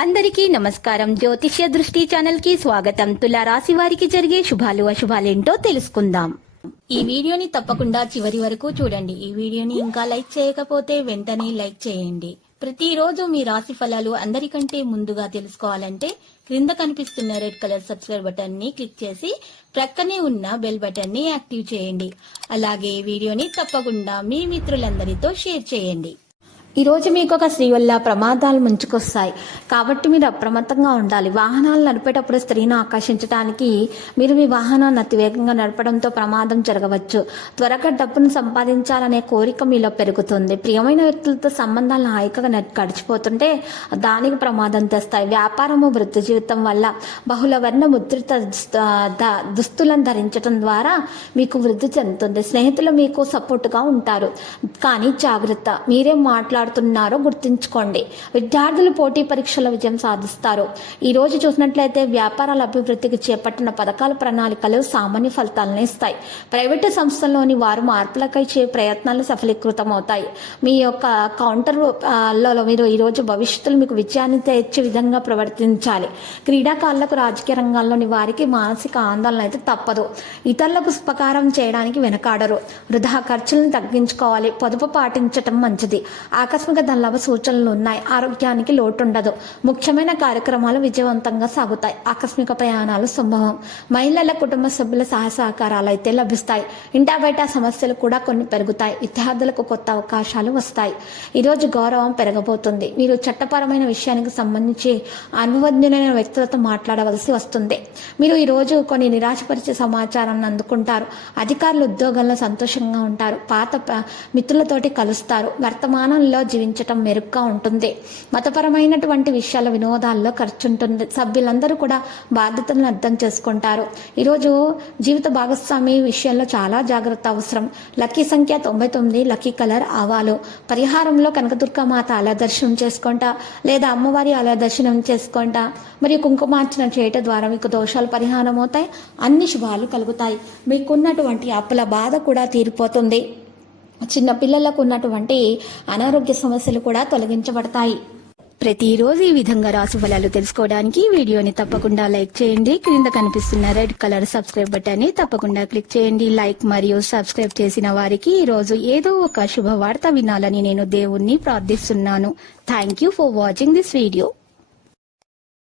అందరికీ నమస్కారం. జ్యోతిష్య దృష్టి ఛానల్ కి స్వాగతం. తులా రాశి వారికి జరిగే శుభాలు అశుభాలేంటో తెలుసుకుందాం. ఈ వీడియోని తప్పకుండా చివరి వరకు చూడండి. ఈ వీడియోని ఇంకా లైక్ చేయకపోతే వెంటనే లైక్ చేయండి. ప్రతిరోజు మీ రాశి ఫలాలు అందరికంటే ముందుగా తెలుసుకోవాలంటే క్రింద కనిపిస్తున్న రెడ్ కలర్ సబ్స్క్రైబ్ బటన్ ని క్లిక్ చేసి ప్రక్కనే ఉన్న బెల్ బటన్ ని యాక్టివ్ చేయండి. అలాగే వీడియోని తప్పకుండా మీ మిత్రులందరితో షేర్ చేయండి. ఈ రోజు మీకు ఒక స్త్రీ వల్ల ప్రమాదాలు ముంచుకొస్తాయి కాబట్టి మీరు అప్రమత్తంగా ఉండాలి. వాహనాలు నడిపేటప్పుడు స్త్రీని ఆకర్షించడానికి మీరు మీ వాహనాన్ని అతివేగంగా నడపడంతో ప్రమాదం జరగవచ్చు. త్వరగా డబ్బును సంపాదించాలనే కోరిక మీలో పెరుగుతుంది. ప్రియమైన వ్యక్తులతో సంబంధాలు హాయిగా గడిచిపోతుంటే దానికి ప్రమాదం తెస్తాయి. వ్యాపారము వృత్తి జీవితం వల్ల బహుళ వర్ణ ముద్రిత దుస్తులను ధరించడం ద్వారా మీకు వృద్ధి చెందుతుంది. స్నేహితులు మీకు సపోర్టుగా ఉంటారు. కానీ జాగ్రత్త, మీరేం మాట్లాడుతున్నారో గుర్తుంచుకోండి. విద్యార్థులు పోటీ పరీక్షల విజయం సాధిస్తారు. ఈ రోజు చూసినట్లయితే వ్యాపారాల అభివృద్ధికి చేపట్టిన పథకాల ప్రణాళికలు సామాన్య ఫలితాలను ఇస్తాయి. ప్రైవేటు సంస్థల్లోని వారు మార్పులకై చే ప్రయత్నాలు సఫలీకృతమవుతాయి. మీ యొక్క కౌంటర్లలో మీరు ఈరోజు భవిష్యత్తులో మీకు విజయాన్ని తెచ్చే విధంగా ప్రవర్తించాలి. క్రీడాకారులకు, రాజకీయ రంగాల్లోని వారికి మానసిక ఆందోళన అయితే తప్పదు. ఇతరులకు ఉపకారం చేయడానికి వెనకాడరు. వృధా ఖర్చులను తగ్గించుకోవాలి. పొదుపు పాటించటం మంచిది. ఆకస్మిక ధనలాభ సూచనలు ఉన్నాయి. ఆరోగ్యానికి లోటుండదు. ముఖ్యమైన కార్యక్రమాలు విజయవంతంగా సాగుతాయి. ఆకస్మిక ప్రయాణాలు సంభవం. మహిళల కుటుంబ సభ్యుల సహకారాలు అయితే లభిస్తాయి. ఇంటా బయట సమస్యలు కూడా కొన్ని పెరుగుతాయి. విద్యార్థులకు కొత్త అవకాశాలు వస్తాయి. ఈరోజు గౌరవం పెరగబోతుంది. మీరు చట్టపరమైన విషయానికి సంబంధించి అనువజ్ఞులైన వ్యక్తులతో మాట్లాడవలసి వస్తుంది. మీరు ఈరోజు కొన్ని నిరాశపరిచే సమాచారాన్ని అందుకుంటారు. అధికారులు ఉద్యోగంలో సంతోషంగా ఉంటారు. పాత మిత్రులతోటి కలుస్తారు. వర్తమానంలో జీవించటం మెరుగ్గా ఉంటుంది. మతపరమైనటువంటి విషయాల వినోదాల్లో ఖర్చు ఉంటుంది. సభ్యులందరూ కూడా బాధ్యతలను అర్థం చేసుకుంటారు. ఈరోజు జీవిత భాగస్వామి విషయంలో చాలా జాగ్రత్త అవసరం. లక్కీ సంఖ్య 99, లక్కీ కలర్ ఆవాలు. పరిహారంలో కనకదుర్గమాత ఆలయ దర్శనం చేసుకుంటా లేదా అమ్మవారి ఆలయ దర్శనం చేసుకుంటా మరియు కుంకుమార్చన చేయటం ద్వారా మీకు దోషాలు పరిహారం అవుతాయి. అన్ని శుభాలు కలుగుతాయి. మీకున్నటువంటి అప్పుల బాధ కూడా తీరిపోతుంది. చిన్న పిల్లలకు ఉన్నటువంటి అనారోగ్య సమస్యలు కూడా తొలగించబడతాయి. ప్రతిరోజు ఈ విధంగా రాశి ఫలాలు తెలుసుకోవడానికి వీడియోని తప్పకుండా లైక్ చేయండి. క్రింద కనిపిస్తున్న రెడ్ కలర్ సబ్స్క్రైబ్ బటన్ ని తప్పకుండా క్లిక్ చేయండి. లైక్ మరియు సబ్స్క్రైబ్ చేసిన వారికి ఈ రోజు ఏదో ఒక శుభవార్త వినాలని నేను దేవుణ్ణి ప్రార్థిస్తున్నాను. Thank you for watching this video.